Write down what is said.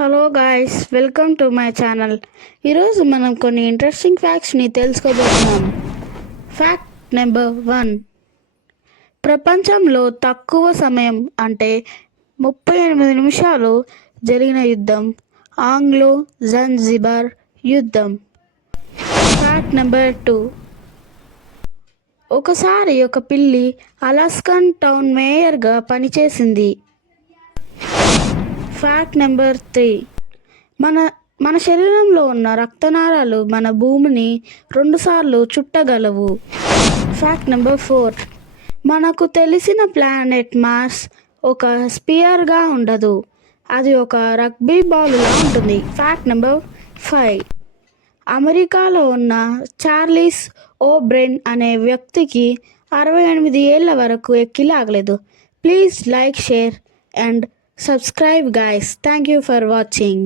Hello guys, welcome to my channel. ఈరోజు మనం కొన్ని ఇంట్రెస్టింగ్ ఫ్యాక్ట్స్ని తెలుసుకోబోతున్నాం. Fact number 1. ప్రపంచంలో తక్కువ సమయం అంటే 38 నిమిషాలు జరిగిన యుద్ధం ఆంగ్లో జంజిబార్ యుద్ధం. Fact number 2. ఒకసారి ఒక పిల్లి అలాస్కన్ టౌన్ మేయర్గా పనిచేసింది. Fact number 3. మన శరీరంలో ఉన్న రక్తనాళాలు మన భూమిని 2 సార్లు చుట్టగలవు. Fact number 4. మనకు తెలిసిన ప్లానెట్ మార్స్ ఒక స్పియర్గా ఉండదు, అది ఒక రగ్బీ బాలులా ఉంటుంది. Fact number 5. అమెరికాలో ఉన్న చార్లెస్ ఓబ్రెన్ అనే వ్యక్తికి 68 ఏళ్ల వరకు ఎక్కిలాగలేదు. Please like, share and subscribe guys. Thank you for watching.